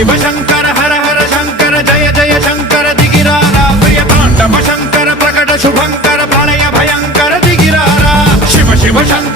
शिव शंकर हर हर शंकर जय जय शंकर दिगिरारा प्रिय तांडव शंकर प्रकट शुभंकर प्रलय भयंकर दिगिरारा शिव शिव शंकर